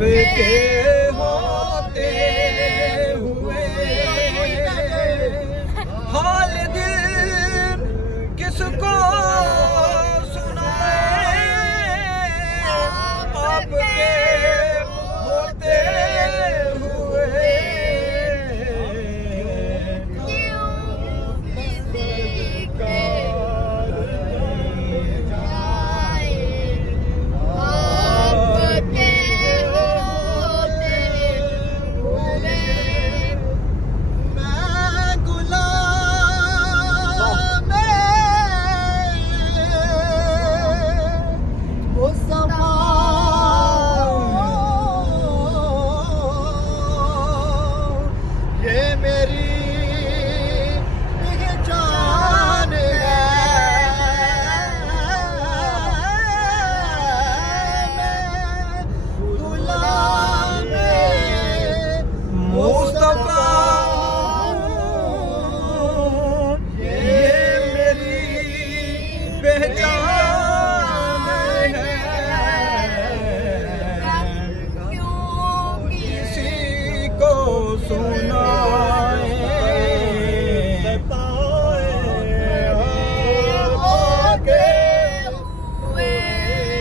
आपके होते हुए हाल दिल किसको सुनाए, आपके होते हुए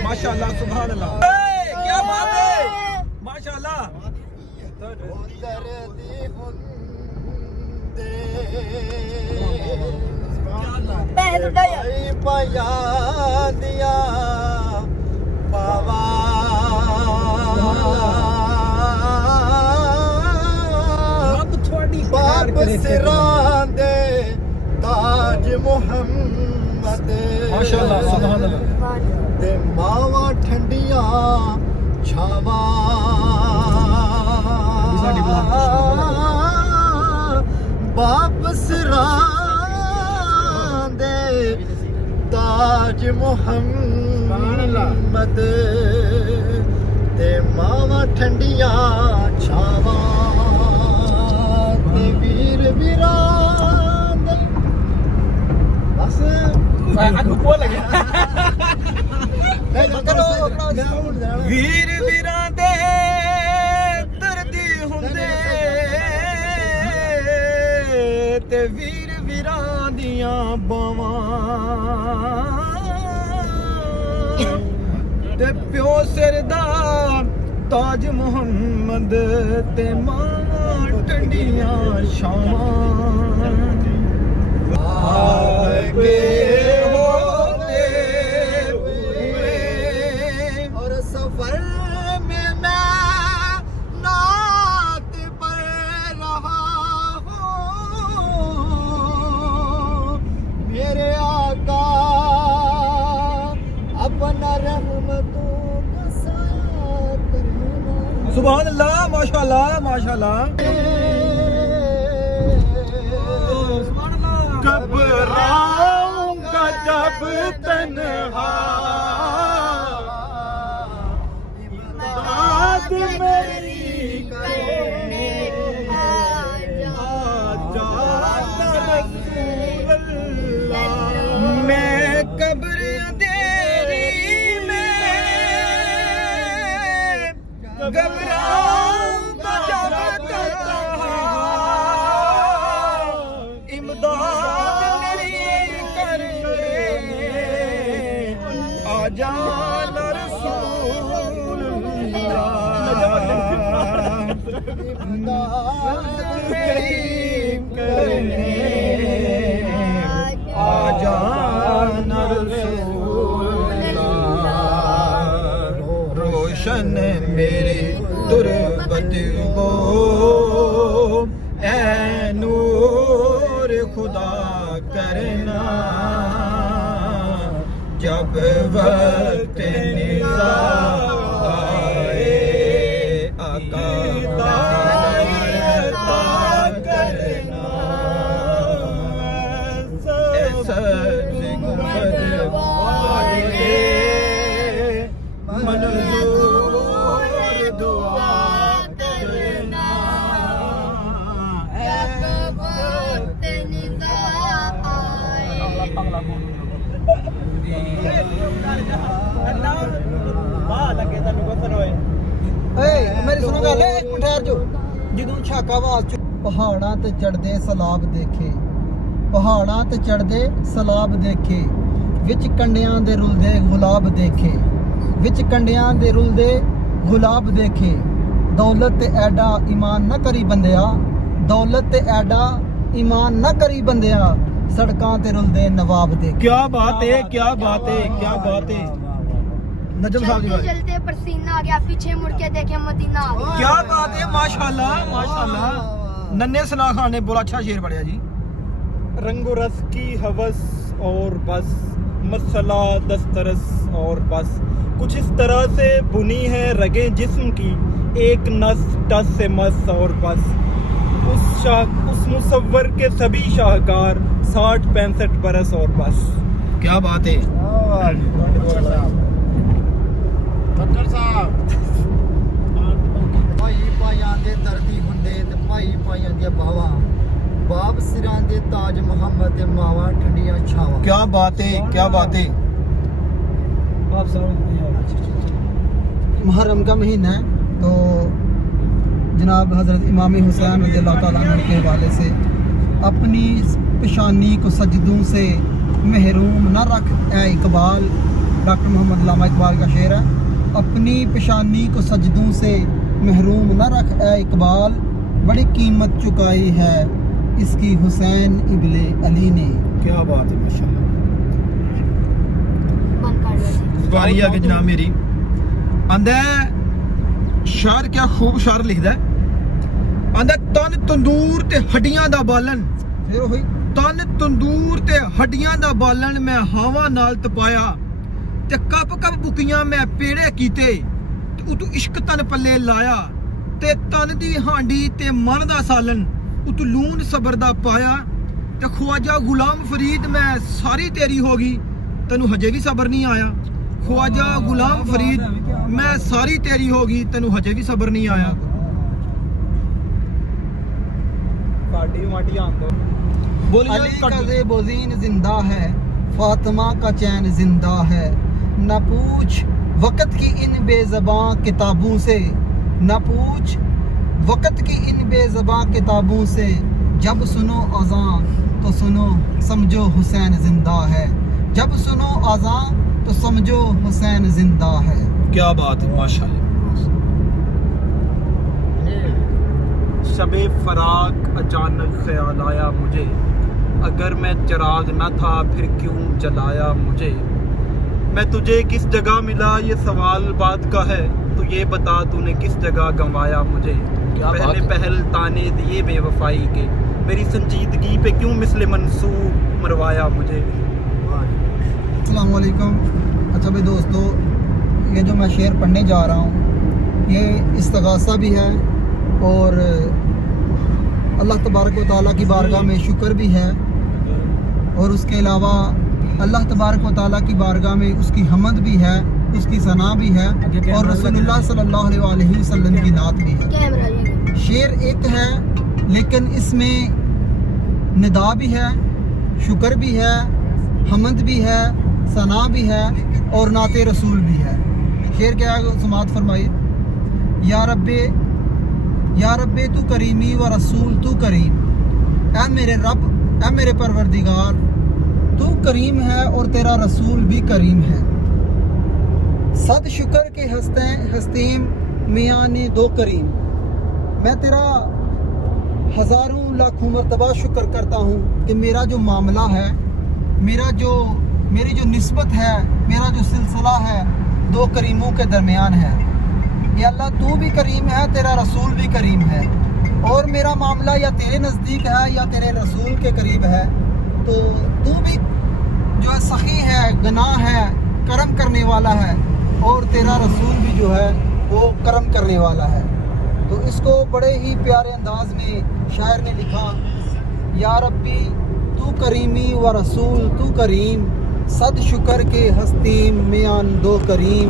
माशाअल्लाह, सुभान अल्लाह, क्या बात है, माशाअल्लाह। दिया बाबा बाप सिरां दे ताज मुहम्मद, माशाअल्लाह, सुभान अल्लाह। ते मावा ठंडियां छावा बाप सिरां दे ताज मुहम्मद, ते मावा ठंडियां छावा ते वीर वीरां दे बस अगू बोल लगे वीर वीरां दे दर्दी हुंदे ते वीर वीरां दियां बावां ते प्यो सिर दा ताज मुहम्मद ते मां ठंडियां छावां आपके होते हुए और सफर में मैं नात पढ़ रहा हूँ, मेरे आका अपना रहमतों का साथ करना। सुभान अल्लाह, माशाअल्लाह, माशाअल्लाह। घबराऊंगा जब तन्हा, इमदाद मेरी करने आजा रसूल अल्लाह। मैं कब्र अंधेरी में घबराऊंगा जब तन्हा, इमदाद जान रसूल आजान रोशन मेरी तुरबत को ऐ नूर खुदा करना, जब वक्त निज़ा आए आका अता करना, ऐसा गुंबद वाले मंजूर दुआ करना, जब वक्त निज़ा आए ਕਾਵਾ ਪਹਾੜਾਂ ਤੇ ਚੜਦੇ ਸਲਾਬ ਦੇਖੇ, ਪਹਾੜਾਂ ਤੇ ਚੜਦੇ ਸਲਾਬ ਦੇਖੇ, ਵਿੱਚ ਕੰਡਿਆਂ ਦੇ ਰੁਲਦੇ ਗੁਲਾਬ ਦੇਖੇ, ਵਿੱਚ ਕੰਡਿਆਂ ਦੇ ਰੁਲਦੇ ਗੁਲਾਬ ਦੇਖੇ। ਦੌਲਤ ਤੇ ਐਡਾ ਈਮਾਨ ਨਾ ਕਰੀ ਬੰਦਿਆ, ਦੌਲਤ ਤੇ ਐਡਾ ਈਮਾਨ ਨਾ ਕਰੀ ਬੰਦਿਆ, ਸੜਕਾਂ ਤੇ ਰੁਲਦੇ ਨਵਾਬ ਦੇਖੇ। क्या बात है, क्या बात है, क्या बात है। नजम साहब जी चलते चलते पसीना आ गया, पीछे मुड़ के देखे मदीना आ गया। क्या बात है, माशाल्लाह माशाल्लाह। नन्हे सना खान ने बड़ा अच्छा शेर पढ़िया जी। रंगो रस की हवस और बस, मसला दस्तरस और बस, कुछ इस तरह से बुनी है रगे जिस्म की, एक नस टस से मस और बस। उस मुसव्वर के सभी शाहकार 60-65 बरस और बस। क्या बात है। ਭਾਈ ਭਾਈਆਂ ਦੇ ਦਰਦੀ ਹੁੰਦੇ ਤੇ ਭਾਈ ਭਾਈਆਂ ਦੀਆਂ ਬਾਵਾ, ਬਾਪ ਸਿਰਾਂ ਦੇ ਤਾਜ ਮੁਹੰਮਦ ਤੇ ਮਾਵਾ ਠੰਡੀਆਂ ਛਾਵਾਂ। क्या बात है, क्या बात है। मुहर्रम का महीना है तो जनाब हज़रत इमाम हुसैन रज़ियल्लाहु ताला अन्हु के हवाले से अपनी पेशानी को सजदों से महरूम न रख ए इकबाल, डॉक्टर मोहम्मद अल्लामा इकबाल का शेर है। अपनी पेशानी को सजदों से महरूम न रख ए इकबाल, बड़ी कीमत चुकाई है इसकी हुसैन इब्ने अली ने। क्या बात है माशाल्लाह। बंद कर दो। बारी आ के जनाब मेरी आंदा शार क्या खूब शार लिखदा है। आंदा तन तंदूर ते हड्डियां दा बालन, फिर होई तन तंदूर ते हड्डियां दा बालन मैं हवा नाल तपाया, ते कप कप बुकियां मैं पेड़े कीते, ते उतू इश्क तन पल्ले लाया, ते तन दी हांडी ते मन दा सालन उतू लून सबर दा पाया, ते ख्वाजा गुलाम फरीद मैं सारी तेरी होगी, तैनू हजे भी सबर नहीं आया। ख्वाजा गुलाम फरीद मैं सारी तेरी होगी, तैनू हजे भी सबर नहीं आया। पार्टी माटी आंदो अली का ज़ेबोज़ीन जिंदा है, फातिमा का चैन जिंदा है, न पूछ वक़्त की इन बेज़बां किताबों से, न पूछ वक़्त की इन बेज़बां किताबों से, जब सुनो अज़ान तो सुनो समझो हुसैन जिंदा है, जब सुनो अज़ान तो समझो हुसैन जिंदा है। क्या बात है माशाल्लाह। शबे फराक अचानक ख्याल आया मुझे, अगर मैं चिराग न था फिर क्यों जलाया मुझे। मैं तुझे किस जगह मिला ये सवाल बात का है, तो ये बता तूने किस जगह गंवाया मुझे। पहले पहल ताने दिए बेवफाई के, मेरी संजीदगी पे क्यों मिसले मंसूब मरवाया मुझे। अस्सलाम वालेकुम। अच्छा भाई दोस्तों, ये जो मैं शेर पढ़ने जा रहा हूँ ये इस्तिगासा भी है और अल्लाह तबारक व तआला की बारगाह में शुक्र भी है, और उसके अलावा अल्लाह तबारक व तआला की बारगाह में उसकी हमद भी है, उसकी सना भी है, और रसूलुल्लाह सल्लल्लाहु अलैहि वसल्लम की नात भी है। कैमरा जी। शेर एक है लेकिन इसमें निदा भी है, शुक्र भी है, हमद भी है, सना भी है और नाते रसूल भी है। शेर क्या है समात फरमाइए। या रब्बे तू करीमी व रसूल तू करीम, ऐ मेरे रब, ऐ मेरे परवरदिगार, तू करीम है और तेरा रसूल भी करीम है। सद शुक्र के हस्तीम मियाँ ने दो करीम, मैं तेरा हज़ारों लाखों मरतबा शुक्र करता हूँ कि मेरा जो मामला है, मेरी जो निस्बत है, मेरा जो सिलसिला है दो करीमों के दरमियान है। या अल्लाह तू भी करीम है, तेरा रसूल भी करीम है, और मेरा मामला या तेरे नज़दीक है या तेरे रसूल के करीब है, तो तू भी जो है सखी है, गनाह है, करम करने वाला है, और तेरा रसूल भी जो है वो करम करने वाला है। तो इसको बड़े ही प्यारे अंदाज में शायर ने लिखा। या रब्बी तू करीमी व रसूल तू करीम, सद शुक्र के हस्तीम मियान दो करीम,